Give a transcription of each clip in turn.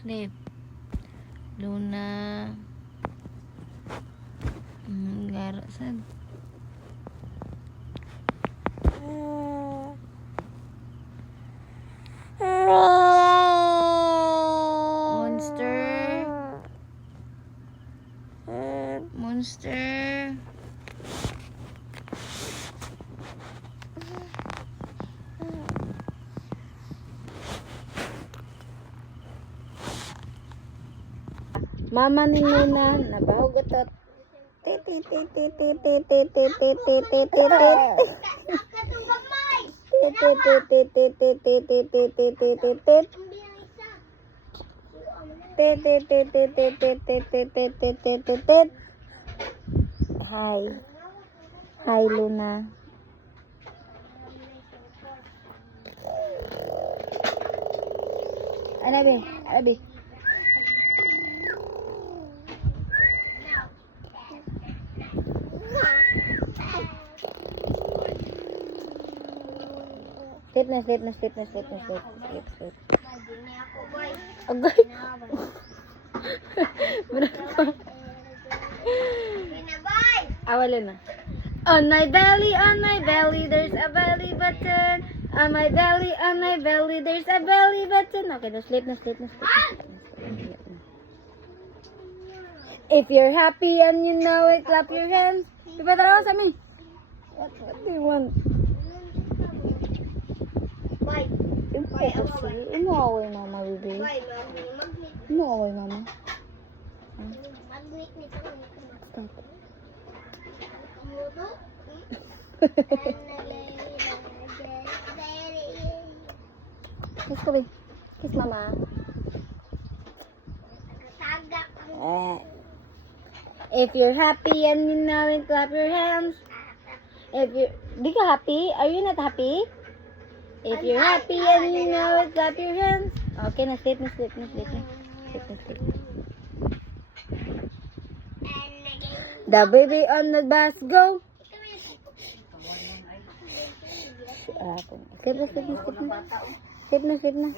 sleep. Luna. Gara sad. Monster. Monster. Mama ni Luna nabahugot. Hi Luna. Abi. Sleep na. Agay. Wala na. On my belly, there's a belly button. On my belly, there's a belly button. Okay, na sleep na. If you're happy and you know it, clap your hands. Ipataraw sa amin. What do you want? Umuaway mama, baby. Umuaway mama. Stop. Kiss ko, baby. Kiss mama. If you're happy and you know it, clap your hands. Di ka happy? Are you not happy? If you're happy and you know it, clap your hands. Okay, na sleep na. The baby on the bus, go. Sleep na.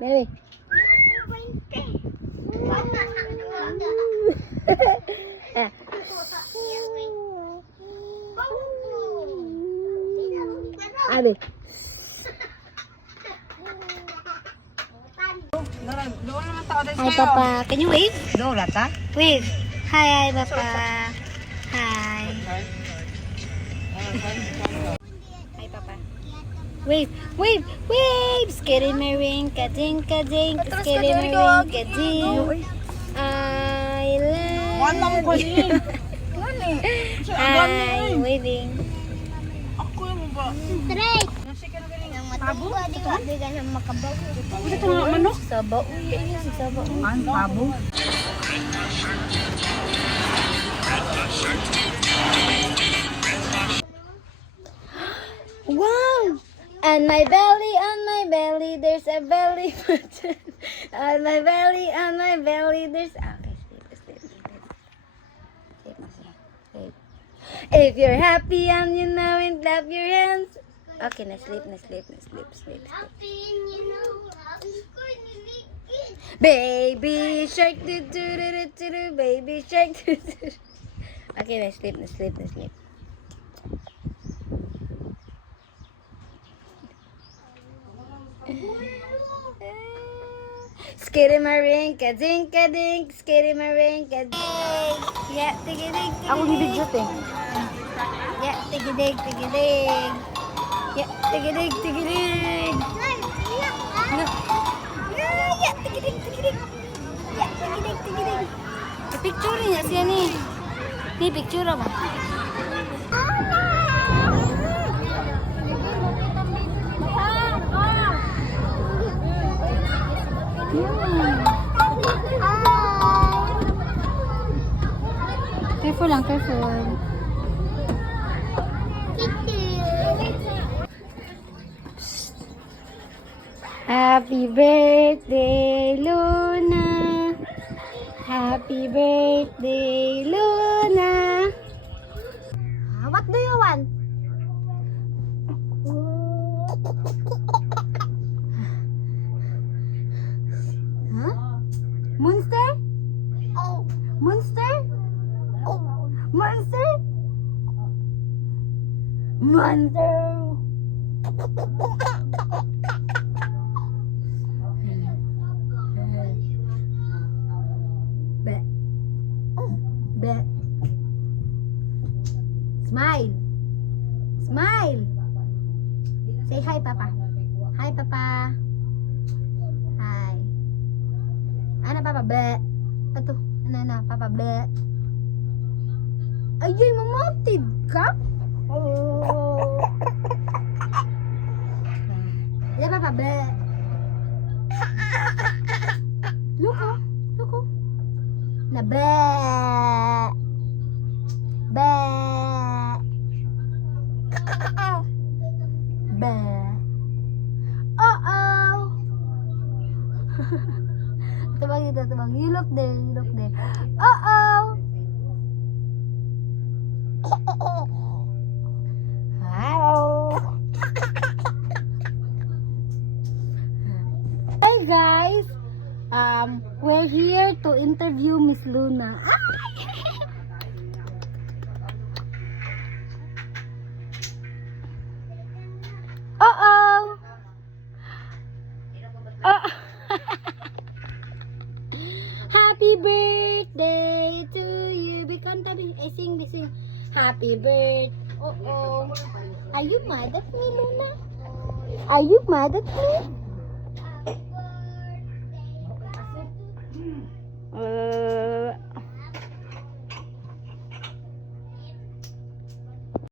Baby. Abi. Hi, Papa. Can you wave? Wave. Hi, Papa. Hi. Hi, Papa. Wave. Scary my ring, ka-ding. Scary my ring, ka-ding. I love you. Hi, waving. Straight. Pabo? Bigyan ng makabaw. Ito nga manok? Sabaw. Pabo? Wow! On my belly, there's a belly button. On my belly, there's... Okay, sleep. If you're happy and you know it, clap your hands. Okay, na sleep. Baby shark, do, baby shark, do. Okay, na sleep. Skitty my ring, ka-ding, skitty my ring, ka-ding. Yeah, tigidig. Ako nibidjot eh. Yeah, tigidig. Yeah, tigidig. No. Yeah, tigidig. Yeah, tigidig. Picture niya siya ni. Ni picture mo. Careful lang, careful. Happy birthday, Luna. Happy birthday, Luna. What do you want? Monster. Be. Be. Smile. Smile. Say hi, Papa. Hi, Papa. Hi. Ano, Papa? Be. Ito. Ano, Papa? Be. Ayay, mamatid ka? Oh. Ya, Papa. Be. Look, oh. Look, oh. Na be. Be. Be. Uh-oh. Tabang dito, tabang. You look there, you look there. Uh-oh. Hello. Hi guys. We're here to interview Miss Luna. Uh-oh. Happy birthday to you. Bikanta din. I sing this sing. Happy birthday. Uh-oh. Are you mad at me, Luna? Are you mad at me?